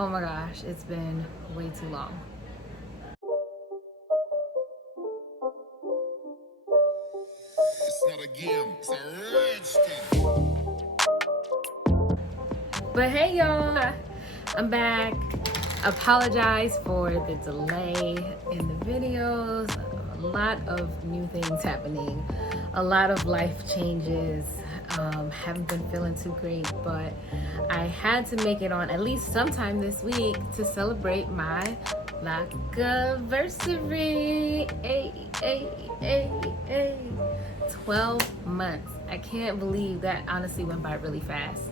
Oh my gosh, it's been way too long. It's not a game, it's a rich thing. But hey y'all, I'm back. Apologize for the delay in the videos. A lot of new things happening, a lot of life changes. Haven't been feeling too great, but I had to make it on at least sometime this week to celebrate my anniversary. 12 months. I can't believe that honestly went by really fast.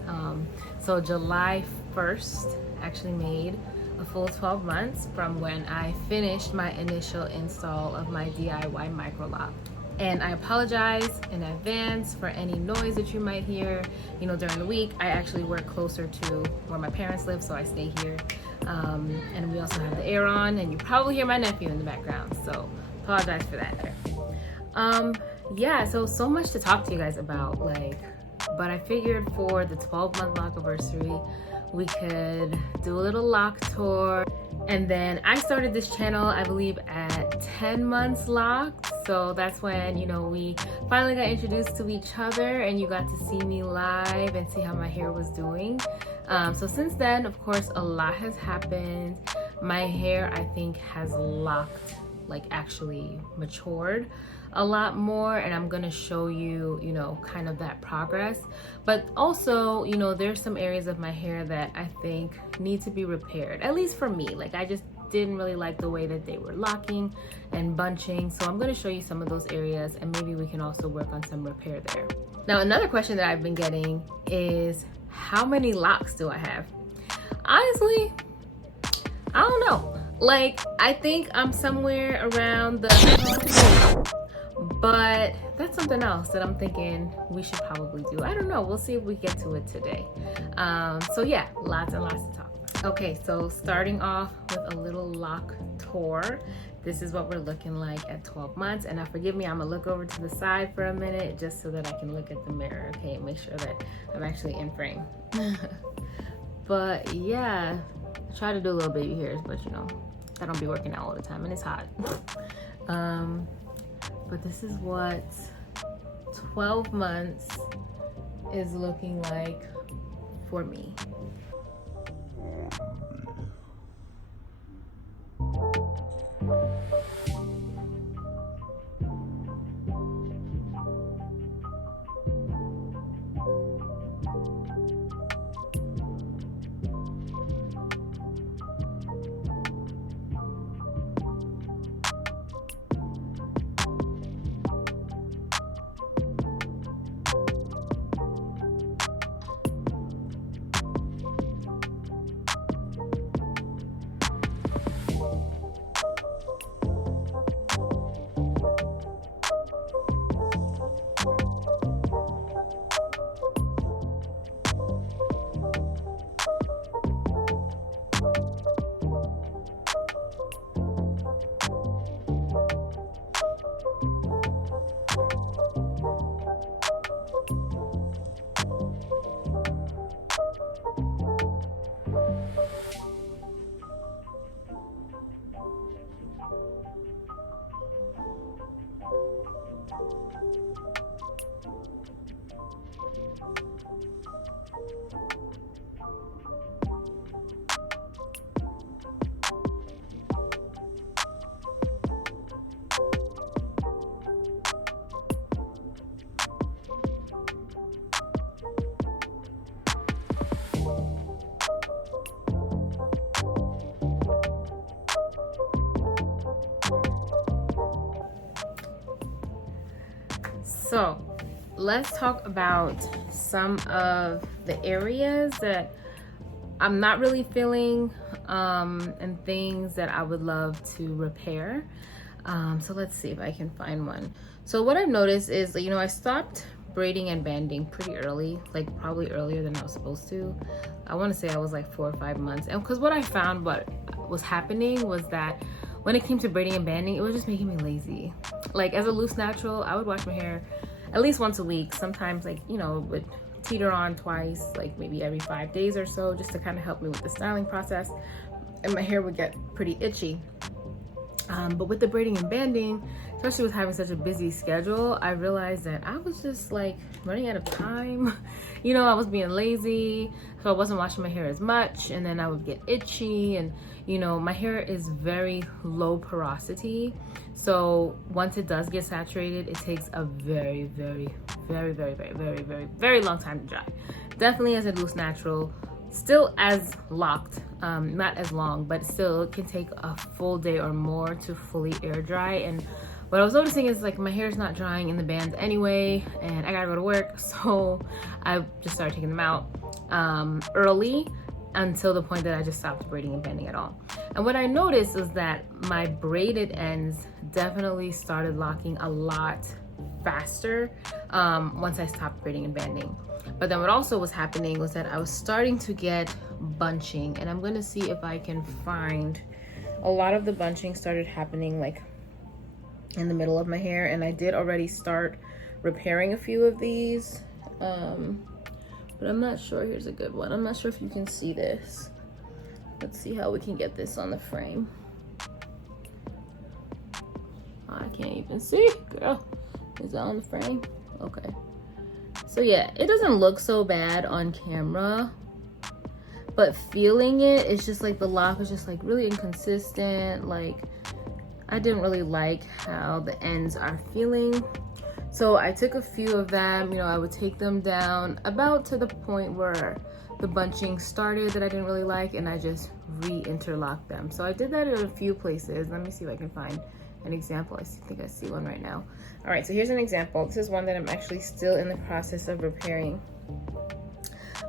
So July 1st actually made a full 12 months from when I finished my initial install of my DIY MICROLOC. And I apologize in advance for any noise that you might hear. You know, during the week, I actually work closer to where my parents live, so I stay here. And we also have the air on, and you probably hear my nephew in the background, so apologize for that. Yeah, so much to talk to you guys about, but I figured for the 12-month lock anniversary, we could do a little lock tour. And then I started this channel, I believe, at 10 months locked. So that's when, you know, we finally got introduced to each other and you got to see me live and see how my hair was doing. So since then, of course, a lot has happened. My hair, I think, has locked, actually matured a lot more, and I'm gonna show you, you know, kind of that progress. But also, you know, there's some areas of my hair that I think need to be repaired, at least for me. I just didn't really like the way that they were locking and bunching. So I'm gonna show you some of those areas, and maybe we can also work on some repair there. Now, another question that I've been getting is, how many locks do I have? Honestly, I don't know. I think I'm somewhere around the, but that's something else that I'm thinking we should probably do. I don't know, we'll see if we get to it today. So yeah, lots and lots to talk about. Okay, so starting off with a little lock tour. This is what we're looking like at 12 months. And now forgive me, I'm gonna look over to the side for a minute just so that I can look at the mirror, okay? Make sure that I'm actually in frame. But yeah, I try to do little baby hairs, but you know, I don't be working out all the time and it's hot. But this is what 12 months is looking like for me. So let's talk about some of the areas that I'm not really feeling and things that I would love to repair. So let's see if I can find one. So what I've noticed is, you know, I stopped braiding and banding pretty early, probably earlier than I was supposed to. I want to say I was 4 or 5 months. And because what I found what was happening was that when it came to braiding and banding, it was just making me lazy. As a loose natural, I would wash my hair at least once a week. Sometimes, you know, it would teeter on twice, like maybe every 5 days or so, just to kind of help me with the styling process. And my hair would get pretty itchy. But with the braiding and banding, especially with having such a busy schedule, I realized that I was just like running out of time. You know, I was being lazy, so I wasn't washing my hair as much, and then I would get itchy. And you know, my hair is very low porosity, so once it does get saturated, it takes a very long time to dry. Definitely as a loose natural, still as locked, not as long, but still it can take a full day or more to fully air dry. And what I was noticing is like my hair is not drying in the bands anyway, and I gotta go to work, so I just started taking them out early until the point that I just stopped braiding and banding at all. And what I noticed was that my braided ends definitely started locking a lot faster once I stopped braiding and banding. But then what also was happening was that I was starting to get bunching, and I'm gonna see if I can find a lot of the bunching started happening like in the middle of my hair, and I did already start repairing a few of these, but I'm not sure. Here's a good one. I'm not sure if you can see this. Let's see how we can get this on the frame. I can't even see, girl. Is that on the frame? Okay. So yeah, it doesn't look so bad on camera, but feeling it, it's just like the lock is just like really inconsistent. Like I didn't really like how the ends are feeling. So I took a few of them, you know, I would take them down about to the point where the bunching started that I didn't really like, and I just re-interlocked them. So I did that in a few places. Let me see if I can find an example. I think I see one right now. All right, so here's an example. This is one that I'm actually still in the process of repairing.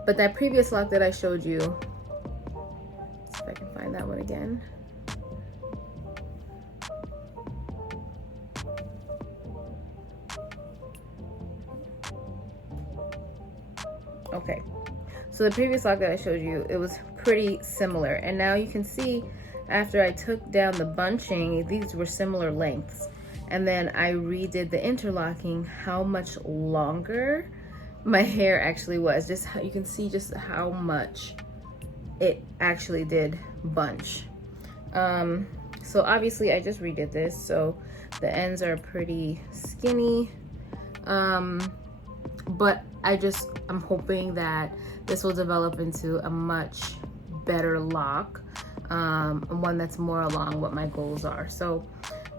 But that previous lock that I showed you, let's see if I can find that one again. Okay, so the previous lock that I showed you, it was pretty similar. And now you can see after I took down the bunching, these were similar lengths. And then I redid the interlocking, how much longer my hair actually was. Just how you can see just how much it actually did bunch. So obviously I just redid this, so the ends are pretty skinny. But I'm hoping that this will develop into a much better lock, one that's more along what my goals are. So,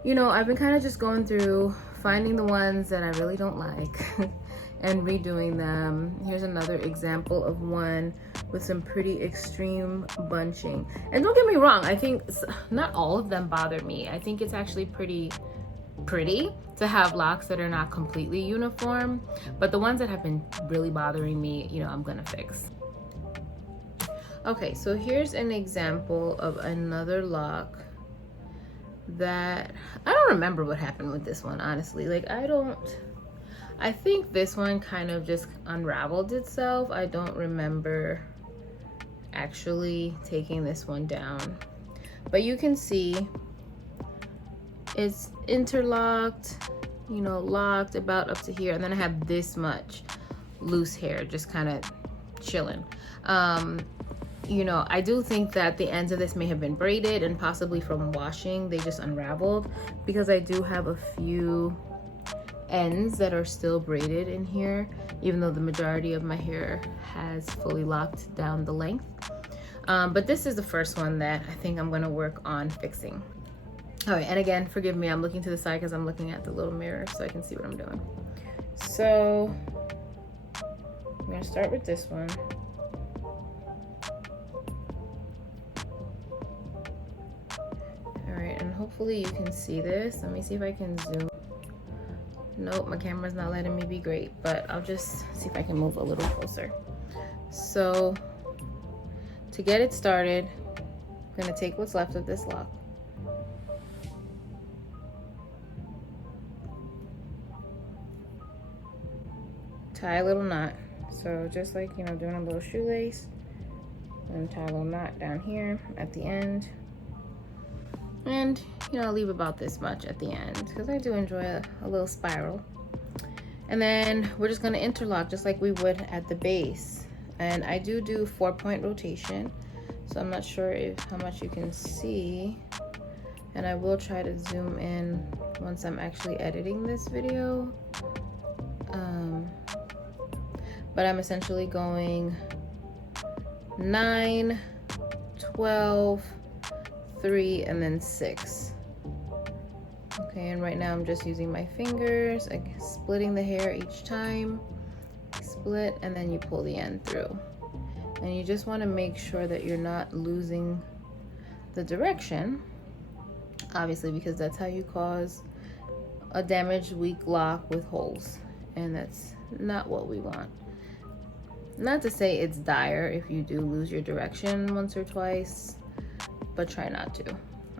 you know, I've been kind of just going through, finding the ones that I really don't like and redoing them. Here's another example of one with some pretty extreme bunching. And don't get me wrong, I think not all of them bother me. I think it's actually pretty to have locks that are not completely uniform, but the ones that have been really bothering me, you know, I'm gonna fix. Okay, so here's an example of another lock that I don't remember what happened with this one, honestly. Like I think this one kind of just unraveled itself. I don't remember actually taking this one down, but you can see it's interlocked, you know, locked about up to here, and then I have this much loose hair just kind of chilling. You know, I do think that the ends of this may have been braided, and possibly from washing they just unraveled, because I do have a few ends that are still braided in here, even though the majority of my hair has fully locked down the length. But this is the first one that I think I'm gonna work on fixing. All right, and again, forgive me, I'm looking to the side because I'm looking at the little mirror so I can see what I'm doing. So I'm gonna start with this one. All right, and hopefully you can see this. Let me see if I can zoom. Nope, my camera's not letting me be great, but I'll just see if I can move a little closer. So to get it started, I'm gonna take what's left of this lock, tie a little knot. So just like, you know, doing a little shoelace, and tie a little knot down here at the end. And, you know, I'll leave about this much at the end because I do enjoy a little spiral. And then we're just gonna interlock just like we would at the base. And I do 4-point rotation, so I'm not sure how much you can see. And I will try to zoom in once I'm actually editing this video. But I'm essentially going 9, 12, 3, and then 6. Okay, and right now I'm just using my fingers, splitting the hair each time. Split, and then you pull the end through. And you just want to make sure that you're not losing the direction, obviously, because that's how you cause a damaged, weak lock with holes, and that's not what we want. Not to say it's dire if you do lose your direction once or twice, but try not to. All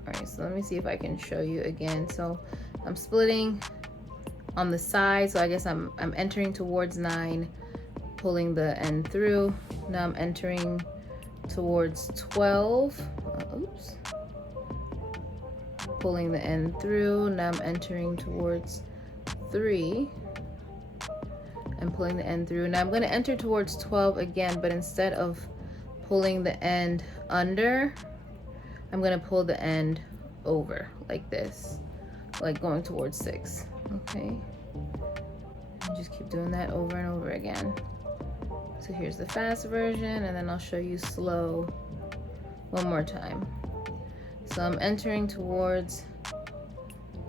right, so let me see if I can show you again. So I'm splitting on the side, so I guess I'm entering towards 9, pulling the end through. Now I'm entering towards 12. Oops. Pulling the end through. Now I'm entering towards 3 and pulling the end through. Now I'm going to enter towards 12 again, but instead of pulling the end under, I'm going to pull the end over like this, like going towards 6. Okay, and just keep doing that over and over again. So here's the fast version, and then I'll show you slow one more time. So I'm entering towards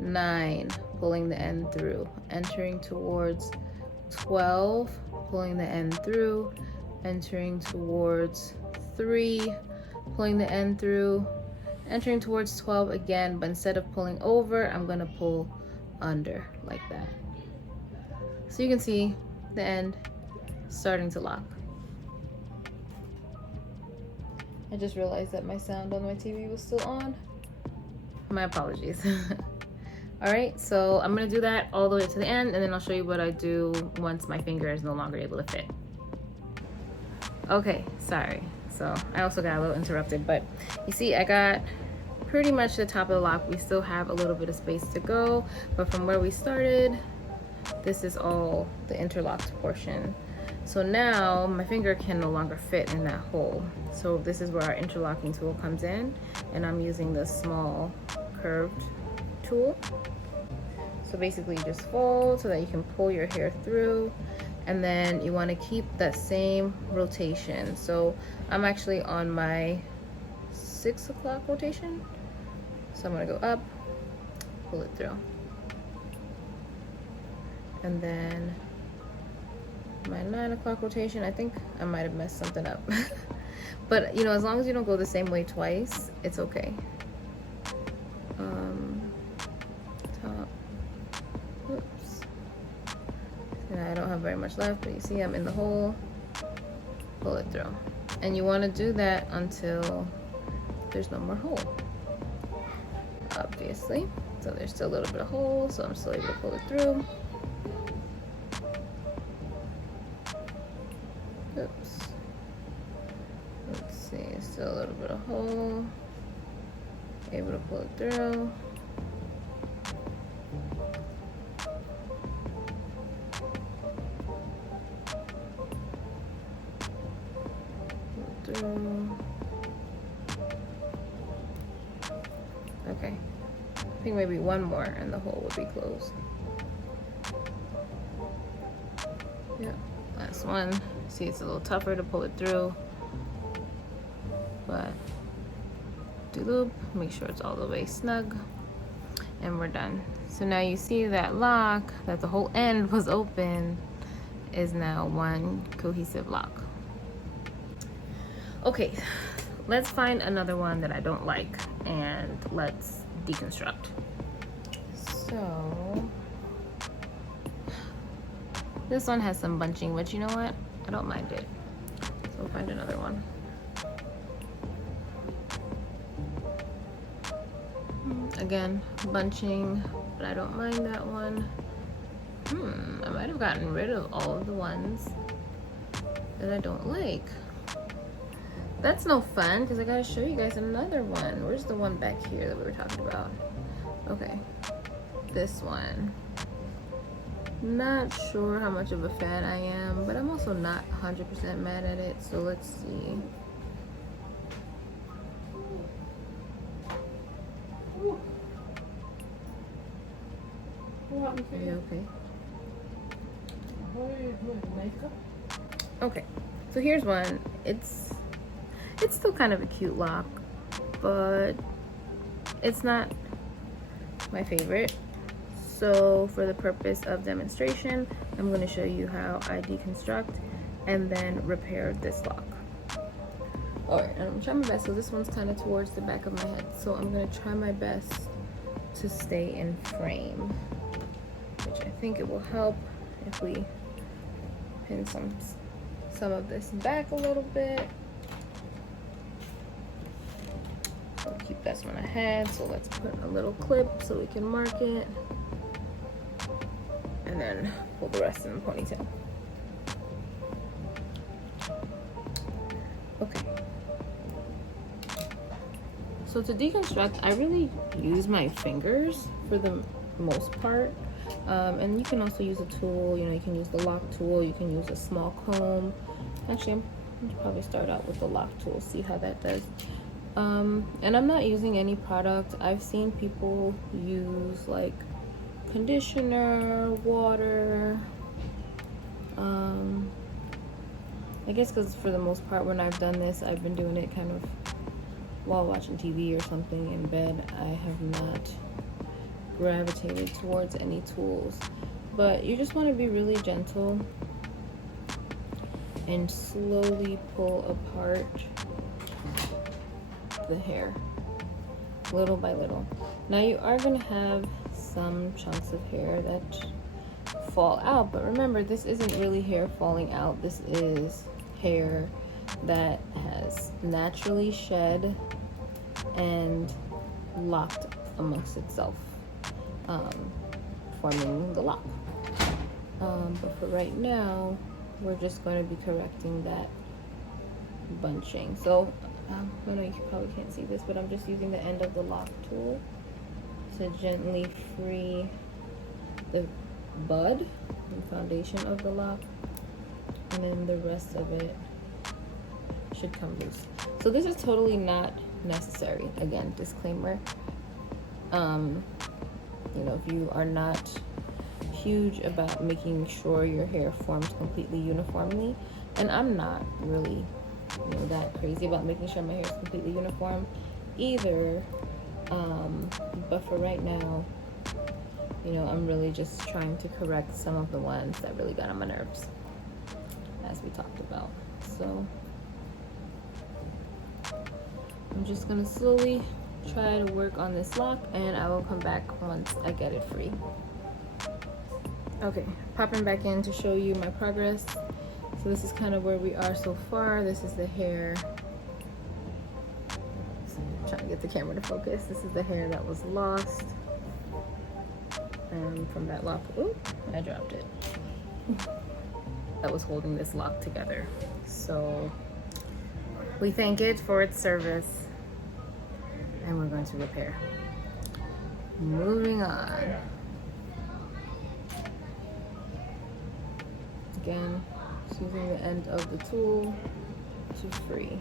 9, pulling the end through, entering towards 12, pulling the end through, entering towards 3, pulling the end through, entering towards 12 again, but instead of pulling over, I'm gonna pull under like that. So you can see the end starting to lock. I just realized that my sound on my TV was still on. My apologies. All right, so I'm gonna do that all the way to the end, and then I'll show you what I do once my finger is no longer able to fit. Okay, sorry. So I also got a little interrupted, but you see I got pretty much the top of the lock. We still have a little bit of space to go, but from where we started, this is all the interlocked portion. So now my finger can no longer fit in that hole. So this is where our interlocking tool comes in, and I'm using the small curved tool. So basically you just fold so that you can pull your hair through, and then you want to keep that same rotation. So I'm actually on my 6 o'clock rotation. So I'm going to go up, pull it through. And then my 9 o'clock rotation, I think I might have messed something up. But you know, as long as you don't go the same way twice, it's okay. Top. Oops. And I don't have very much left, but you see I'm in the hole. Pull it through. And you want to do that until there's no more hole, obviously. So there's still a little bit of hole, so I'm still able to pull it through. Oops. Let's see, still a little bit of hole. Able to pull it through. Pull it through. Okay. I think maybe one more and the hole will be closed. Yep, last one. See, it's a little tougher to pull it through, but do loop, make sure it's all the way snug, and we're done. So now you see that lock, that the whole end was open, is now one cohesive lock. Okay, let's find another one that I don't like, and let's deconstruct. So this one has some bunching, but you know what? I don't mind it. So we'll find another one. Again, bunching, but I don't mind that one. I might have gotten rid of all of the ones that I don't like. That's no fun, because I gotta show you guys another one. Where's the one back here that we were talking about? Okay, this one. Not sure how much of a fan I am, but I'm also not 100% mad at it, so let's see. Are you okay? Okay, so here's one. It's still kind of a cute lock, but it's not my favorite. So for the purpose of demonstration, I'm going to show you how I deconstruct and then repair this lock. Alright, and I'm trying my best. So this one's kind of towards the back of my head, so I'm going to try my best to stay in frame, which I think it will help if we pin some of this back a little bit. I'll keep this one ahead, so let's put a little clip so we can mark it, and then pull the rest in the ponytail. Okay. So to deconstruct, I really use my fingers for the most part. And you can also use a tool, you know, you can use the lock tool, you can use a small comb. Actually, I'm gonna probably start out with the lock tool, see how that does. And I'm not using any product. I've seen people use like conditioner, water. I guess because for the most part when I've done this, I've been doing it kind of while watching TV or something in bed. I have not gravitated towards any tools, but you just want to be really gentle and slowly pull apart the hair little by little. Now you are going to have some chunks of hair that fall out, but remember, this isn't really hair falling out. This is hair that has naturally shed and locked amongst itself, forming the lock. But for right now, we're just going to be correcting that bunching. So I know you probably can't see this, but I'm just using the end of the lock tool to gently free the bud and foundation of the lock, and then the rest of it should come loose. So this is totally not necessary. Again, disclaimer. You know, if you are not huge about making sure your hair forms completely uniformly, and I'm not really, you know, that crazy about making sure my hair is completely uniform either, but for right now, you know, I'm really just trying to correct some of the ones that really got on my nerves, as we talked about. So I'm just gonna slowly try to work on this lock, and I will come back once I get it free. Okay, popping back in to show you my progress. So this is kind of where we are so far. This is the hair. I'm trying to get the camera to focus. This is the hair that was lost from that lock. Ooh, I dropped it. That was holding this lock together. So we thank it for its service, and we're going to repair. Moving on. Again, just using the end of the tool to free.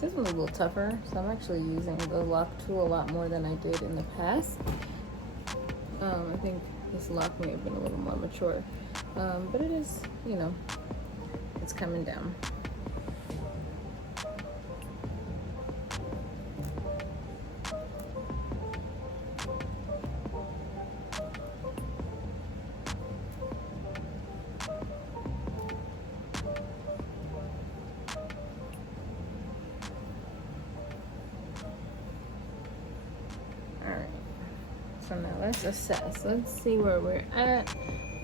This one's a little tougher, so I'm actually using the lock tool a lot more than I did in the past. I think this lock may have been a little more mature, but it is, you know, it's coming down. let's assess. Let's see where we're at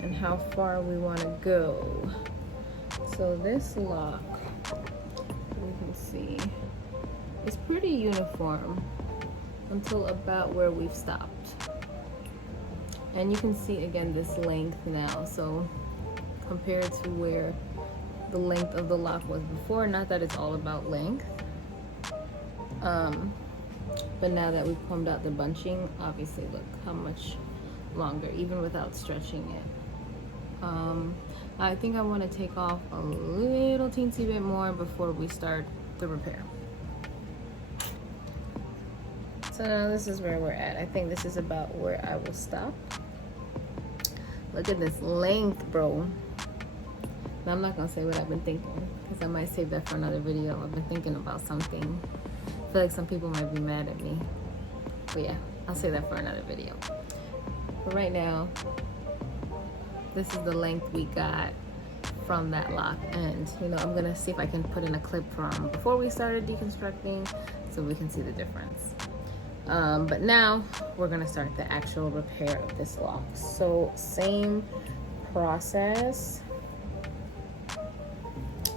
and how far we want to go. So this lock, you can see, is pretty uniform until about where we've stopped. And you can see again this length now. So compared to where the length of the lock was before, not that it's all about length, but now that we've combed out the bunching, obviously look how much longer, even without stretching it. I think I want to take off a little teensy bit more before we start the repair. So now this is where we're at. I think this is about where I will stop. Look at this length, bro. Now, I'm not gonna say what I've been thinking because I might save that for another video. I've been thinking about something. I feel like some people might be mad at me. But yeah, I'll save that for another video. But right now, this is the length we got from that lock. And you know, I'm gonna see if I can put in a clip from before we started deconstructing so we can see the difference. But now we're gonna start the actual repair of this lock. So same process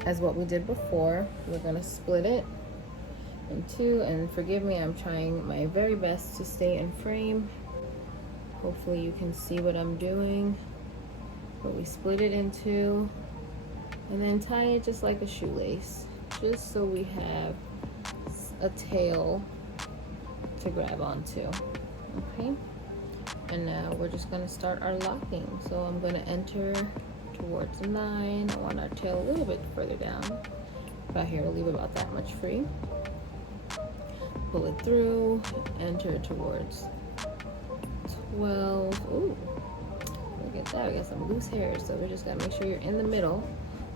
as what we did before. We're gonna split it in two, and forgive me, I'm trying my very best to stay in frame. Hopefully you can see what I'm doing. But we split it in two and then tie it just like a shoelace, just so we have a tail to grab onto. Okay, and now we're just going to start our locking. So I'm going to enter towards 9. I want our tail a little bit further down, about here. We'll leave about that much free. Pull it through, enter towards 12. Ooh, look at that, we got some loose hairs. So we just got to make sure you're in the middle.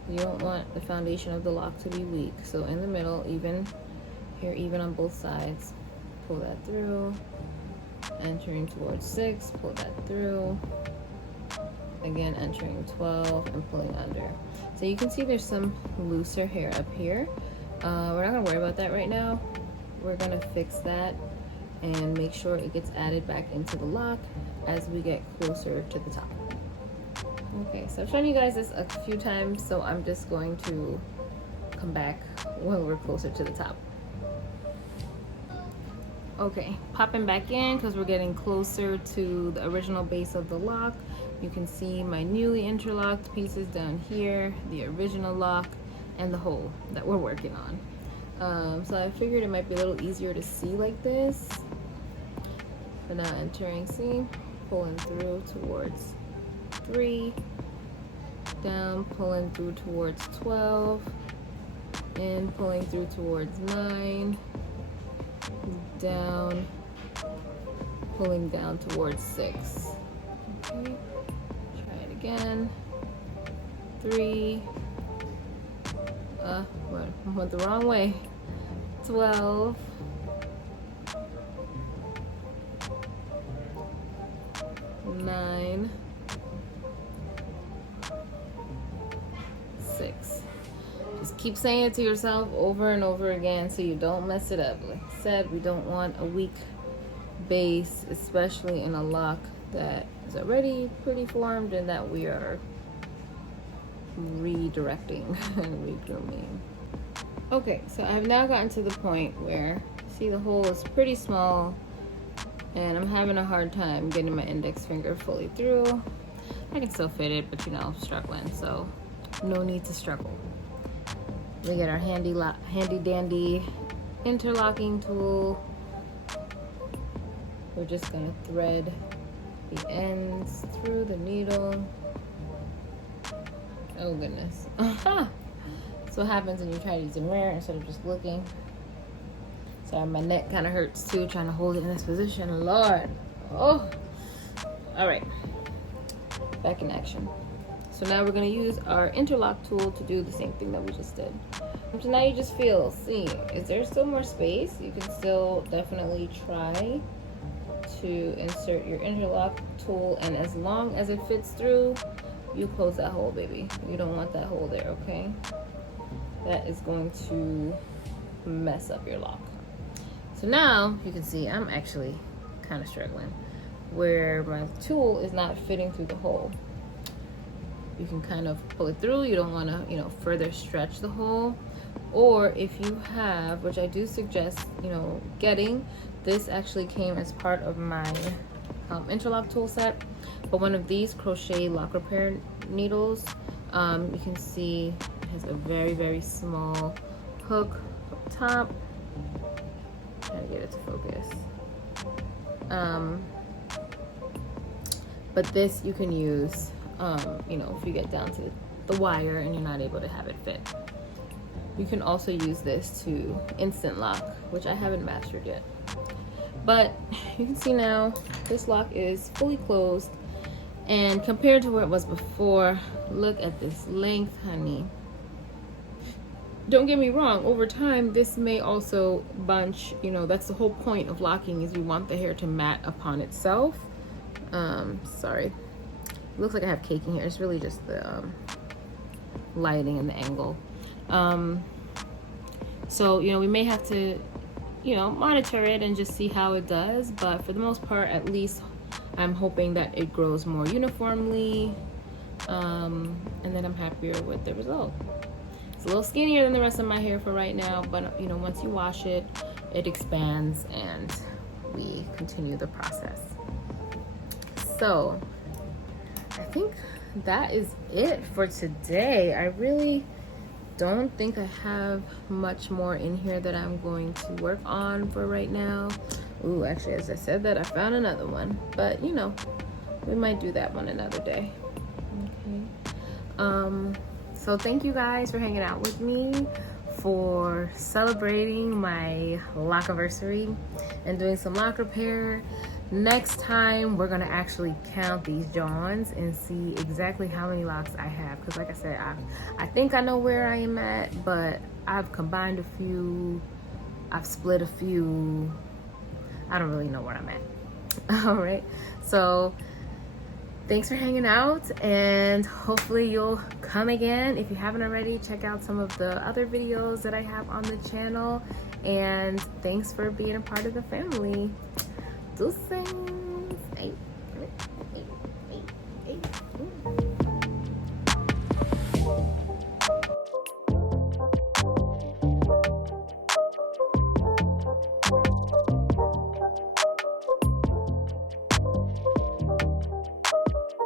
You don't want the foundation of the lock to be weak, so in the middle, even here, even on both sides. Pull that through, entering towards 6, pull that through, again entering 12 and pulling under. So you can see there's some looser hair up here. We're not gonna worry about that right now. We're gonna fix that and make sure it gets added back into the lock as we get closer to the top. Okay, so I've shown you guys this a few times, so I'm just going to come back when we're closer to the top. Okay, popping back in because we're getting closer to the original base of the lock. You can see my newly interlocked pieces down here, the original lock, and the hole that we're working on. So I figured it might be a little easier to see like this. But now entering, see, pulling through towards 3, down, pulling through towards 12, and pulling through towards 9, down, pulling down towards 6. Okay, try it again. 3, went the wrong way. 12, 9, 6. Just keep saying it to yourself over and over again so you don't mess it up. Like I said, we don't want a weak base, especially in a lock that is already pretty formed and that we are redirecting and regrooming. Okay, so I've now gotten to the point where, see, the hole is pretty small and I'm having a hard time getting my index finger fully through. I can still fit it, but you know, struggling, so no need to struggle. We get our handy dandy interlocking tool. We're just gonna thread the ends through the needle. Oh goodness. Aha! So what happens when you try to use a mirror instead of just looking. Sorry, my neck kind of hurts too, trying to hold it in this position. Lord. Oh. All right. Back in action. So now we're going to use our interlock tool to do the same thing that we just did. So now you just feel, see, is there still more space? You can still definitely try to insert your interlock tool, and as long as it fits through, you close that hole, baby. You don't want that hole there, okay? That is going to mess up your lock. So now you can see I'm actually kind of struggling. where my tool is not fitting through the hole. You can kind of pull it through. You don't want to, you know, further stretch the hole. Or if you have, which I do suggest, you know, getting, this actually came as part of my interlock tool set, but one of these crochet lock repair needles, you can see it has a very, very small hook up top. Trying to get it to focus. But this you can use, you know, if you get down to the wire and you're not able to have it fit. You can also use this to instant lock, which I haven't mastered yet. But you can see now this lock is fully closed, and compared to where it was before, look at this length, honey. Don't get me wrong, over time this may also bunch, you know, that's the whole point of locking, is you want the hair to mat upon itself. Sorry, it looks like I have cake in here. It's really just the lighting and the angle. So, you know, we may have to, you know, monitor it and just see how it does, but for the most part, at least I'm hoping that it grows more uniformly, and then I'm happier with the result. It's a little skinnier than the rest of my hair for right now, but you know, once you wash it, it expands and we continue the process. So I think that is it for today. I really don't think I have much more in here that I'm going to work on for right now. Ooh, actually, as I said that, I found another one, but you know, we might do that one another day. Okay. So thank you guys for hanging out with me, for celebrating my lock-iversary and doing some lock repair. Next time we're gonna actually count these Johns and see exactly how many locks I have, because like I said, I think I know where I am at, but I've combined a few, I've split a few, I don't really know where I'm at. All right, so thanks for hanging out, and hopefully you'll come again. If you haven't already, check out some of the other videos that I have on the channel, and thanks for being a part of the family. Deuces.